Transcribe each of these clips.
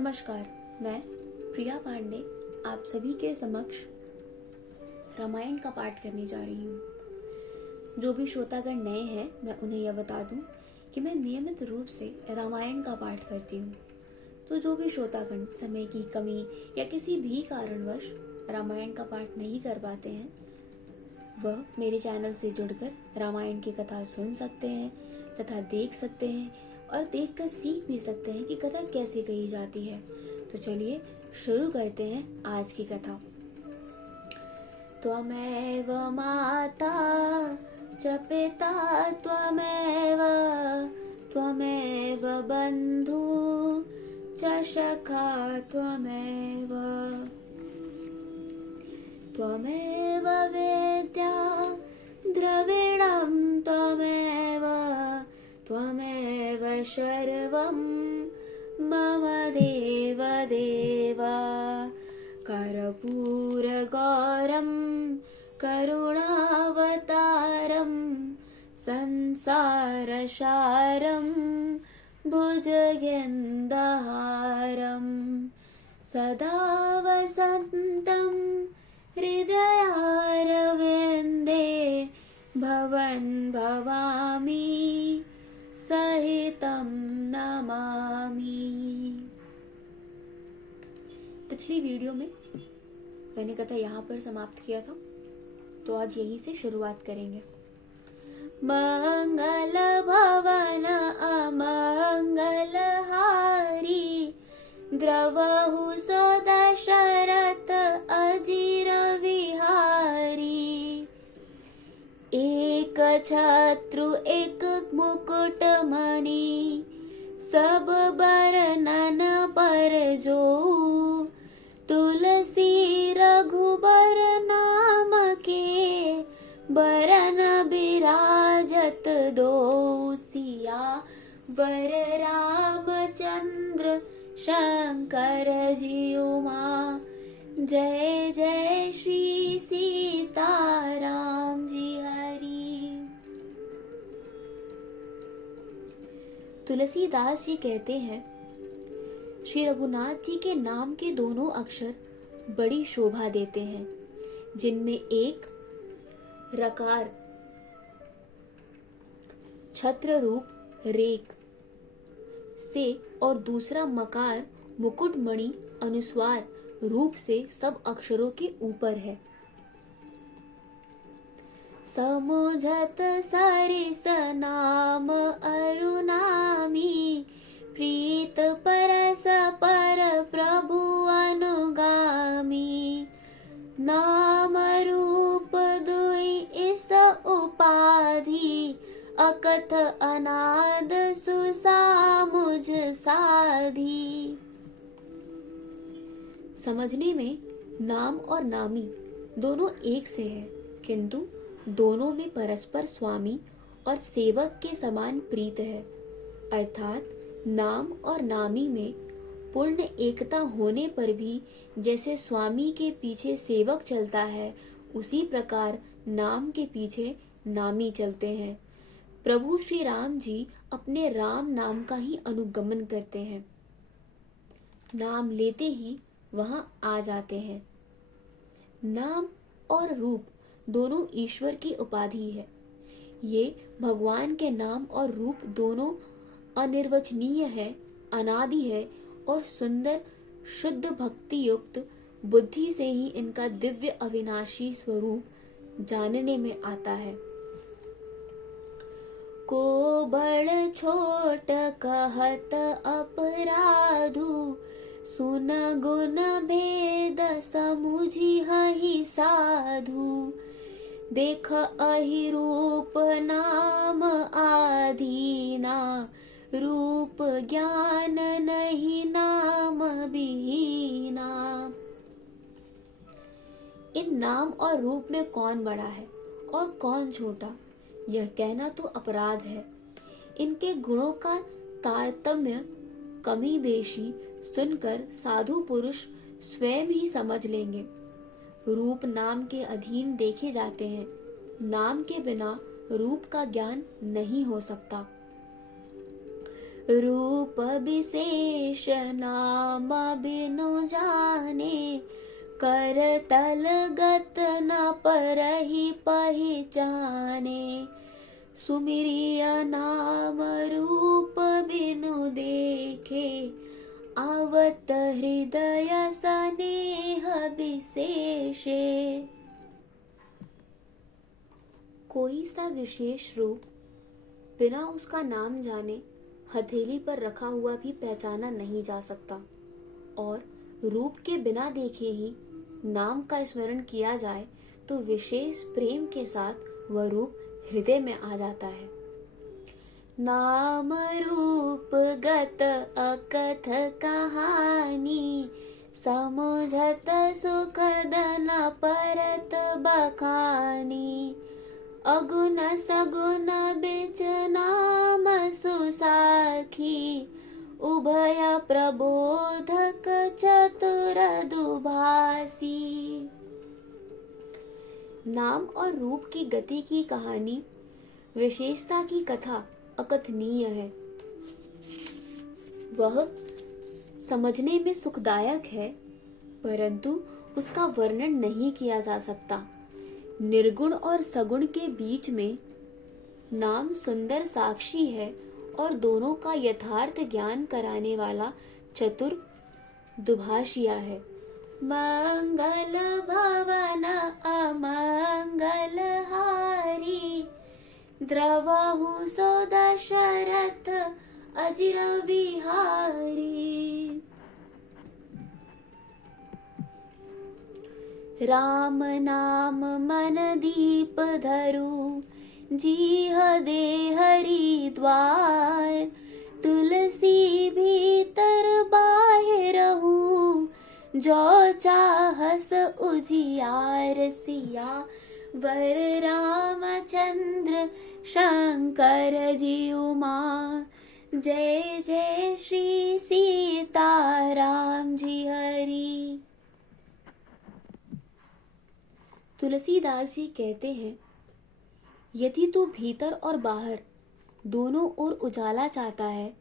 नमस्कार, मैं प्रिया पांडे आप सभी के समक्ष रामायण का पाठ करने जा रही हूँ। जो भी श्रोतागण नए हैं, मैं उन्हें यह बता दूँ कि मैं नियमित रूप से रामायण का पाठ करती हूँ। तो जो भी श्रोतागण समय की कमी या किसी भी कारणवश रामायण का पाठ नहीं कर पाते हैं, वह मेरे चैनल से जुड़कर रामायण की कथा सुन सकते हैं तथा देख सकते हैं और देखकर सीख भी सकते हैं कि कथा कैसे कही जाती है। तो चलिए शुरू करते हैं आज की कथा। त्वमेव माता च पिता त्वमेव त्वमेव बन्धु च सखा त्वमेव त्वमेव वेद्या द्रविणं त्वमेव त्वमेव सर्वं मम देव देव कर्पूरगौरं करुणावतारं संसारसारं भुजगेन्दहारं सदा वसन्तं हृदयारविन्दे भवन् भवामि सहितं नमामि। पिछली वीडियो में मैंने कथा यहाँ पर समाप्त किया था, तो आज यहीं से शुरुआत करेंगे। मंगल भवन अमंगल हारी द्रवहु सो दशरथ अजिर विहारी। एक छत्रु एक मुकुट मणि सब बरनन पर जो। तुलसी रघुबर नाम के बरन बिराजत दो। सिया वर रामचंद्र शंकर जी उमा। जय जय श्री सीताराम जी हरि। तुलसीदास जी कहते हैं, श्री रघुनाथ जी के नाम के दोनों अक्षर बड़ी शोभा देते हैं, जिनमें एक रकार छत्र रूप रेख से और दूसरा मकार मुकुटमणि अनुस्वार रूप से सब अक्षरों के ऊपर है। समुझत सरिस नाम अरुनामी। प्रीत परस पर प्रभु अनुगामी। नाम रूप दुई इस उपाधि। अकथ अनाद सुसामुझ साधी। समझने में नाम और नामी दोनों एक से है, किंतु दोनों में परस्पर स्वामी और सेवक के समान प्रीत है। अर्थात नाम और नामी में पूर्ण एकता होने पर भी जैसे स्वामी के पीछे सेवक चलता है, उसी प्रकार नाम के पीछे नामी चलते हैं। प्रभु श्री राम जी अपने राम नाम का ही अनुगमन करते हैं। नाम लेते ही वहां आ जाते हैं। नाम और रूप दोनों ईश्वर की उपाधि है। ये भगवान के नाम और रूप दोनों अनिर्वचनीय है, अनादि है और सुंदर शुद्ध भक्ति युक्त बुद्धि से ही इनका दिव्य अविनाशी स्वरूप जानने में आता है। को बड़ छोट कहत अपराधु। सुन गुण भेद समुझी हहि साधु। देख अहि रूप नाम आधीना। रूप ज्ञान नहीं नाम विहीना। इन नाम और रूप में कौन बड़ा है और कौन छोटा, यह कहना तो अपराध है। इनके गुणों का तारतम्य कमी बेशी सुनकर साधु पुरुष स्वयं ही समझ लेंगे। रूप नाम के अधीन देखे जाते हैं। नाम के बिना रूप का ज्ञान नहीं हो सकता। रूप विशेष नाम बिनु जाने, कर तल गत न परहि पहिचाने। सुमिरिय नाम रूप बिनु देखे, आवत हृदय स्नेह विशेषे। कोई सा विशेष रूप बिना उसका नाम जाने हथेली पर रखा हुआ भी पहचाना नहीं जा सकता, और रूप के बिना देखे ही नाम का स्मरण किया जाए तो विशेष प्रेम के साथ वह रूप हृदय में आ जाता है। नाम रूप गत अकथ कहानी, समुझत सुखद न परत बखानी। अगुन सगुन बिच नाम सुसाखी, उभय प्रबोधक चतुर दुभासी। नाम और रूप की गति की कहानी, विशेषता की कथा अकथनीय है। वह समझने में सुखदायक है, परंतु उसका वर्णन नहीं किया जा सकता। निर्गुण और सगुण के बीच में नाम सुंदर साक्षी है और दोनों का यथार्थ ज्ञान कराने वाला चतुर दुभाषिया है। मंगल भवन अमंगल हारी, द्रवहु सो दशरथ अजिर विहारी। राम नाम मन दीप धरु, जीह दे हरि द्वार। तुलसी भीतर बाहिरहु, जो चाहस उजियार। सिया वर रामचंद्र शंकर जी उमा, जय जय श्री सीताराम जी हरि। तुलसीदास जी कहते हैं, यदि तू भीतर और बाहर दोनों ओर उजाला चाहता है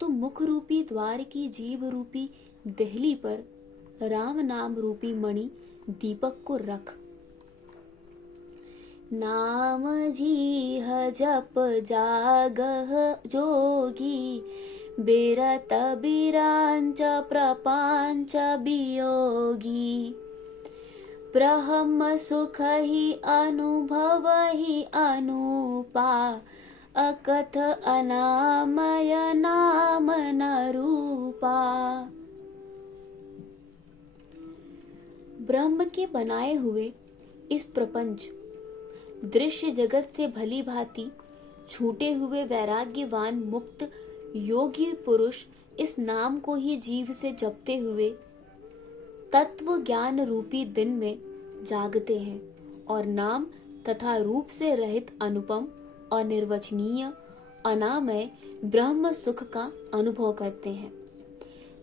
तो मुख रूपी द्वार की जीभ रूपी देहली पर राम नाम रूपी मणि दीपक को रख। नाम जीह जप जागह जोगी, बिरत बिरांच प्रपांच वियोगी। ब्रह्म सुख ही अनुभव ही अनुपा, अकथ अनामय नाम न रूपा। ब्रह्म के बनाए हुए इस प्रपंच दृश्य जगत से भली भांति छूटे हुए वैराग्यवान मुक्त योगी पुरुष इस नाम को ही जीव से जपते हुए तत्व ज्ञान रूपी दिन में जागते हैं और नाम तथा रूप से रहित अनुपम अनिर्वचनीय अनामय ब्रह्म सुख का अनुभव करते हैं।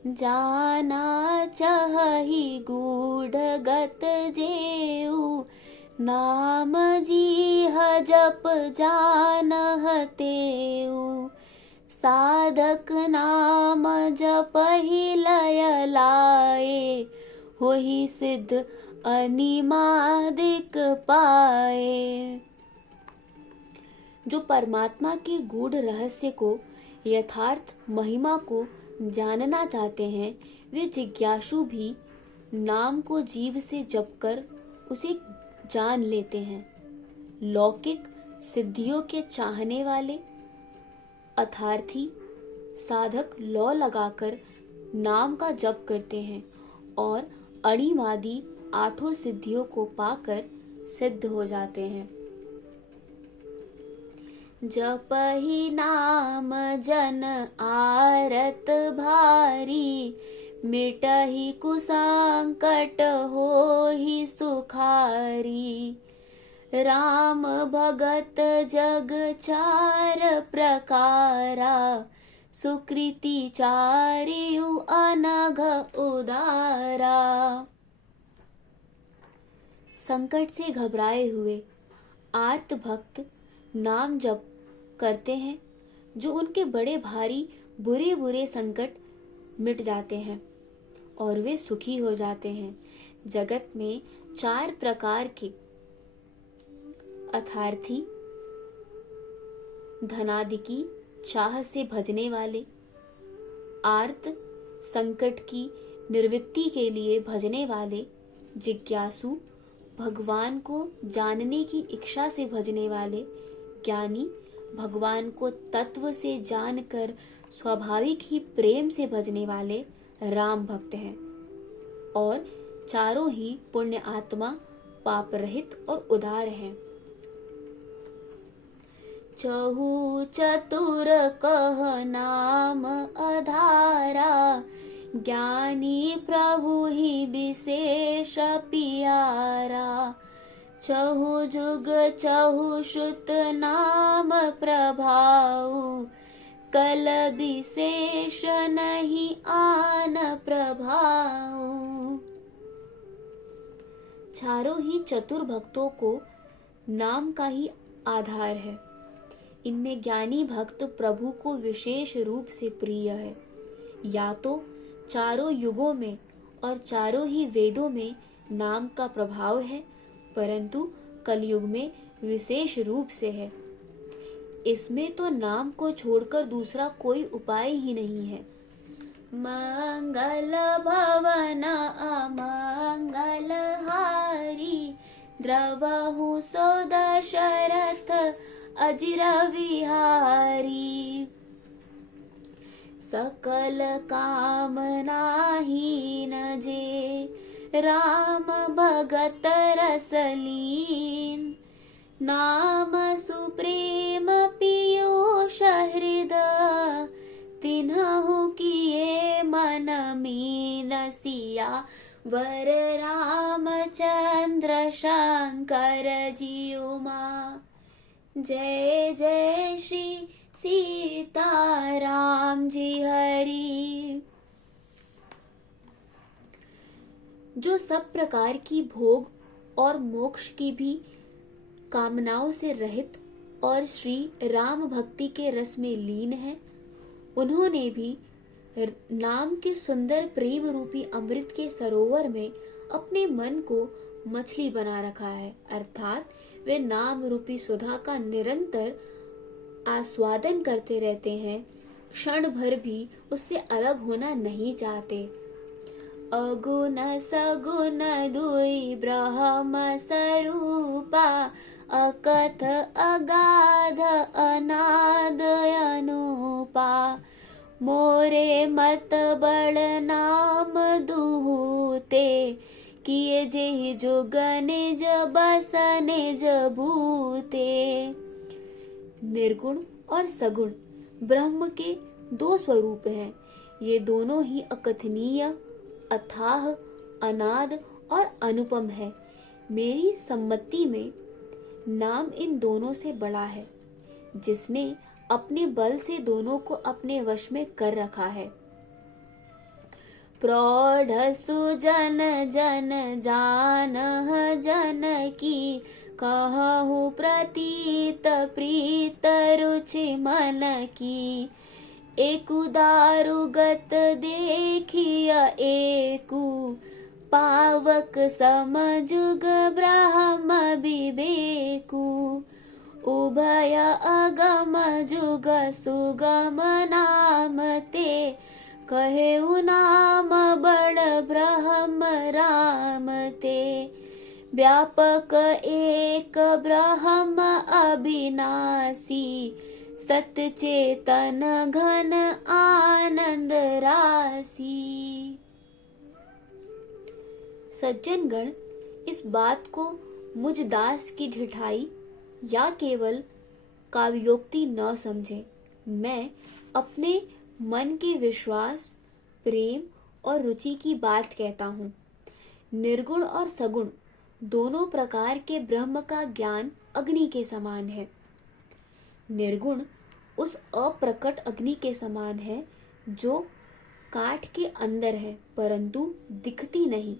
जाना चाहि गूढ़ गत जेऊ, नाम जीह जप जानह तेऊ। साधक नाम जपहि लय लाए, होहि सिद्ध अनिमादिक पाए। जो परमात्मा के गूढ़ रहस्य को, यथार्थ महिमा को जानना चाहते हैं, वे जिज्ञासु भी नाम को जीभ से जपकर उसे जान लेते हैं। लौकिक सिद्धियों के चाहने वाले अर्थार्थी साधक लौ लगाकर नाम का जप करते हैं और अणिमादि आठों सिद्धियों को पाकर सिद्ध हो जाते हैं। जपहि नाम जन आरत भारी, मिटहि कुसंकट होहि सुखारी। राम भगत जग चार प्रकारा, सुकृति चारियु अनघ उदारा। संकट से घबराए हुए आर्त भक्त नाम जप करते हैं, जो उनके बड़े भारी बुरे बुरे संकट मिट जाते हैं और वे सुखी हो जाते हैं। जगत में 4 प्रकार के अर्थार्थी, धनादि की चाह से भजने वाले, आर्त संकट की निवृत्ति के लिए भजने वाले, जिज्ञासु भगवान को जानने की इच्छा से भजने वाले, ज्ञानी भगवान को तत्व से जानकर स्वाभाविक ही प्रेम से भजने वाले राम भक्त हैं। और चारों ही पुण्य आत्मा, पाप रहित और उदार हैं। चहु चतुर कह नाम अधारा, ज्ञानी प्रभु ही विशेष पियारा। चहु जुग चहु श्रुत नाम प्रभाऊ, कल विशेष नहीं आन प्रभाऊ। चारों ही चतुर भक्तों को नाम का ही आधार है। इनमें ज्ञानी भक्त प्रभु को विशेष रूप से प्रिय है। या तो चारों युगों में और चारों ही वेदों में नाम का प्रभाव है, परंतु कलयुग में विशेष रूप से है। इसमें तो नाम को छोड़कर दूसरा कोई उपाय ही नहीं है। मंगल भवन अमंगल हारी, द्रवहु सो दशरथ अजिर विहारी। सकल कामना हीन जे, राम भगत रसलीन। नाम सुप्रेम पीयूष हृदय, तिन्हु किए मन मीन सिया। वर रामचंद्र शंकर जी उमा, जय जय श्री सीताराम जी हरि। जो सब प्रकार की भोग और मोक्ष की भी कामनाओं से रहित और श्री राम भक्ति के रस में लीन है, उन्होंने भी नाम के सुंदर प्रेम रूपी अमृत के सरोवर में अपने मन को मछली बना रखा है। अर्थात वे नाम रूपी सुधा का निरंतर आस्वादन करते रहते हैं, क्षण भर भी उससे अलग होना नहीं चाहते। अगुण सगुण दुई ब्रह्म स्वरूपा, अकथ अगाध अनाद अनुपा। मोरे मत बड़ नाम दुहूते, किए जेहि जुग निज बस निज भूते। निर्गुण और सगुण ब्रह्म के 2 स्वरूप हैं। ये दोनों ही अकथनीय, अथाह, अनाद और अनुपम है। मेरी सम्मति में नाम इन दोनों से बड़ा है, जिसने अपने बल से दोनों को अपने वश में कर रखा है। प्रौढ़ सुजन जन जानह जन की, कहूँ प्रतीत प्रीत रुचि मन की। एकु दारुगत देखिय एकु, पावक समजुग ब्रह्म विवेकु। उभय अगम जुग सुगम नाम ते, कहेउ नाम बड़ ब्रह्म राम ते। व्यापक एक ब्रह्म अविनाशी, सत्य चेतन घन आनंद राशि। सज्जनगण इस बात को मुझ दास की ढिठाई या केवल काव्योक्ति न समझे। मैं अपने मन के विश्वास, प्रेम और रुचि की बात कहता हूँ। निर्गुण और सगुण दोनों प्रकार के ब्रह्म का ज्ञान अग्नि के समान है। निर्गुण उस अप्रकट अग्नि के समान है जो काठ के अंदर है परंतु दिखती नहीं,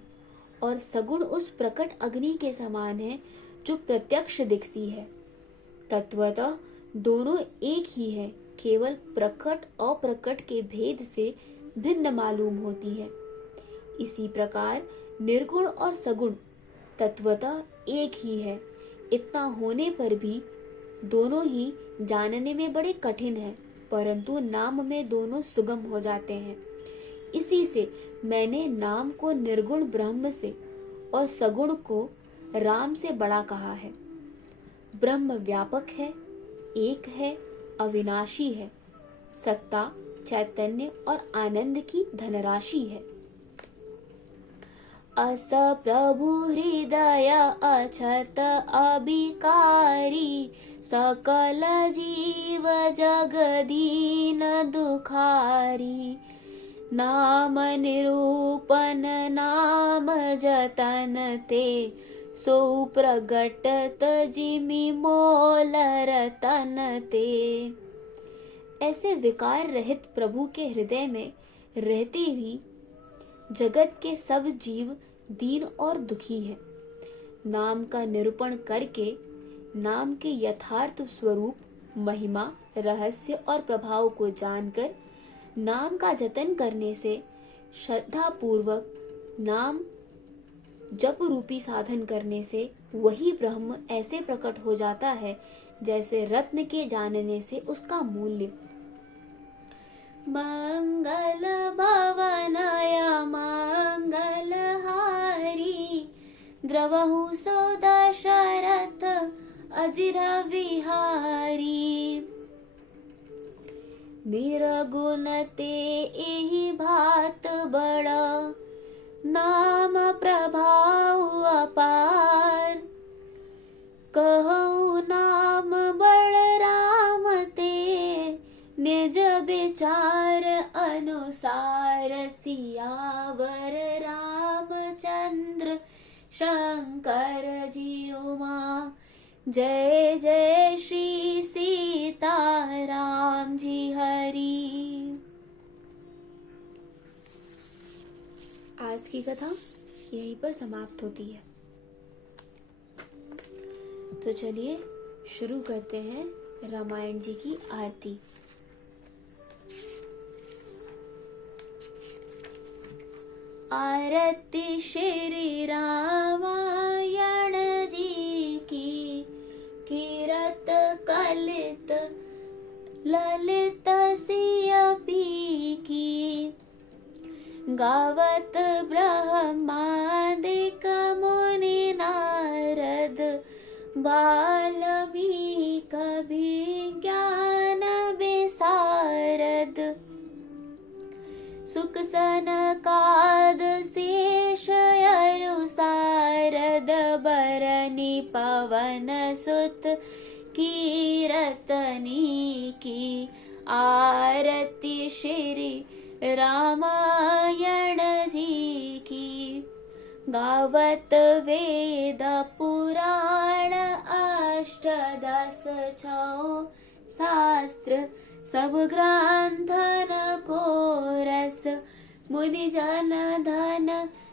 और सगुण उस प्रकट अग्नि के समान है जो प्रत्यक्ष दिखती है। तत्वतः दोनों एक ही है, केवल प्रकट अप्रकट के भेद से भिन्न मालूम होती है। इसी प्रकार निर्गुण और सगुण तत्वतः एक ही है। इतना होने पर भी दोनों ही जानने में बड़े कठिन हैं, परंतु नाम में दोनों सुगम हो जाते हैं। इसी से मैंने नाम को निर्गुण ब्रह्म से और सगुण को राम से बड़ा कहा है। ब्रह्म व्यापक है, एक है, अविनाशी है, सत्ता, चैतन्य और आनंद की धनराशि है। अस प्रभु हृदय अछत अभिकारी, सकल जीव जगदीन दुखारी। नाम निरूपन नाम जतन ते, सो प्रगटत जिमि मोल रतन ते। ऐसे विकार रहित प्रभु के हृदय में रहते भी जगत के सब जीव दीन और दुखी हैं। नाम का निरूपण करके नाम के यथार्थ स्वरूप, महिमा, रहस्य और प्रभाव को जानकर नाम का जतन करने से, श्रद्धा पूर्वक नाम जप रूपी साधन करने से वही ब्रह्म ऐसे प्रकट हो जाता है जैसे रत्न के जानने से उसका मूल्य। मंगल भवनय मंगल हारी, द्रवहु सो दशरथ अजिर विहारी। निर्गुण ते एहि भात बड़ा, नाम प्रभाव अपार। कहु नाम बलराम ते, निज विचार अनुसार। सियावर रामचंद्र शंकर जी उमा, जय जय श्री सीता राम जी हरि। आज की कथा यहीं पर समाप्त होती है। तो चलिए शुरू करते हैं रामायण जी की आरती। आरती श्री रामायण जी की, कीरत कलित ललित सियपी की। गावत ब्रह्मादिक मुनि नारद, बाल्मीक विज्ञान विशारद। सुख सनकाद शेष अरु सारद, बरनी पवन सुत कीरतनी की। आरती श्री रामायण जी की। गावत वेद पुराण अष्टदश छौ शास्त्र, सब ग्रंथन को रस। मुनि जन धन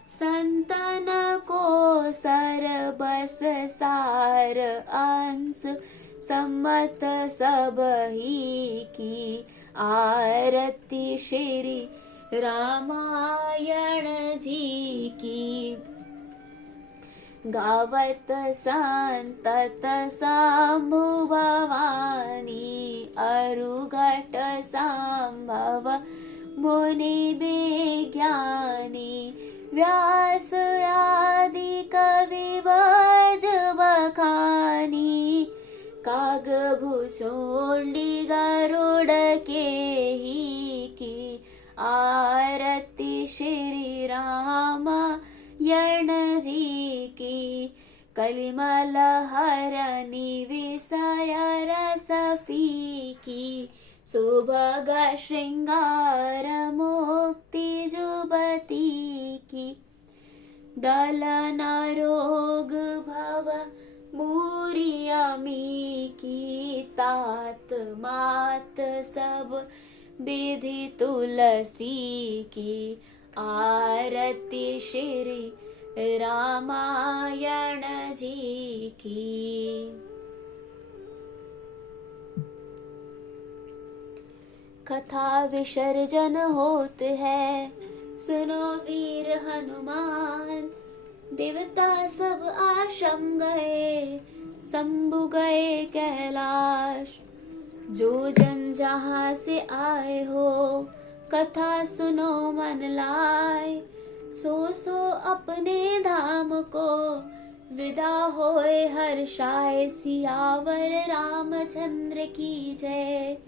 संतन को सरबस सार अंश, सम्मत सब ही की। आरती श्री रामायण जी की। गावत संतत शंभु भवानी, अरुघट संभव मुनि विज्ञानी। व्यास आदि कवि वज बखानी, कागभूषुंडी गरुड़ के ही की। आरती श्री रामायण जी की। कलिमल हरनि विषय रस फीकी, सुभग श्रृंगार मुक्ति जुबती की। दलन रोग भव मूरियमी की। तात मात सब विधि तुलसी की। आरती श्री रामायण जी की। कथा विसर्जन होत है, सुनो वीर हनुमान। देवता सब आश्रम गए, शंभु गए कैलाश। जो जन जहाँ से आए हो, कथा सुनो मन लाए। सो अपने धाम को विदा होए हर्षाए। सियावर रामचंद्र की जय,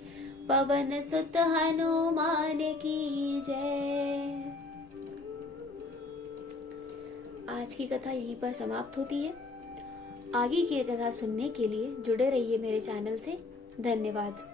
पवन सुत हनुमान की जय। आज की कथा यहीं पर समाप्त होती है। आगे की कथा सुनने के लिए जुड़े रहिए मेरे चैनल से। धन्यवाद।